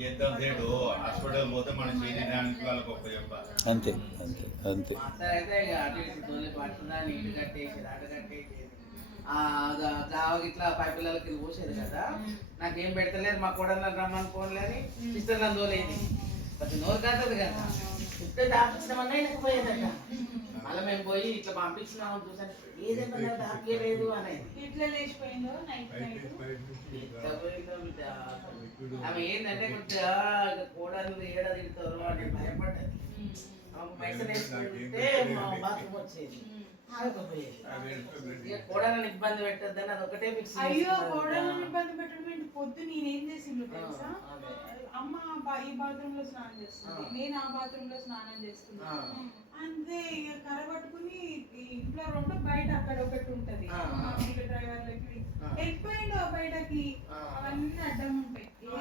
చేద్దాం సేటు హాస్పిటల్ పోతే మన శరీరానికి వాళ్ళకి ఒక్క చెప్పాలి. అంతే అంతే అంతే. అయితే ఇక అటు ఇటు తోలి పట్టుదాన్ని ఇటు కట్టేసేది అటు కట్టేసేది. జావకి ఇట్లా పై పిల్లలకి ఇది పోసేది కదా. నాకేం పెడతలేదు మా కోడలు రమ్మని ఫోన్లు అని సిస్టర్ నన్ను తోలేది. కొంచెం నోరు కాదు కదా. ఇప్పుడే దాపించమన్నా పోయేదట. మళ్ళీ మేము పోయి ఇట్లా పంపించినాము చూసాను ఏదైనా దాకే లేదు అనేది. ఇట్లా లేచిపోయిందో ఇట్లా పోయిందో బిడ్డ. ఆమె ఏంటంటే కొద్దిగా కోడలు ఏడ తిడతారు అని భయపడ్డది. మెడిసిన్ వేసుకుంటే బాత్రూమ్ వచ్చేది. కోడలను ఇబ్బంది పెట్టద్దని అది ఒకటే ఫిక్స్. అయ్యో కోడలను ఇబ్బంది పెట్టడం ఏంటి? పొద్దు నేనేం చేసిందో తెలుసా? అమ్మ ఈ బాత్రూమ్ లో స్నానం చేస్తుంది, నేను ఆ బాత్రూమ్ లో స్నానం చేస్తున్నా. అంతే ఇక కర్ర పట్టుకుని ఇంట్లో రెండు బయట అక్కడ ఒకటి ఉంటది డ్రైవర్లకి వెళ్ళిపోయిండు బయటకి. అవన్నీ అడ్డం ఉంటాయి.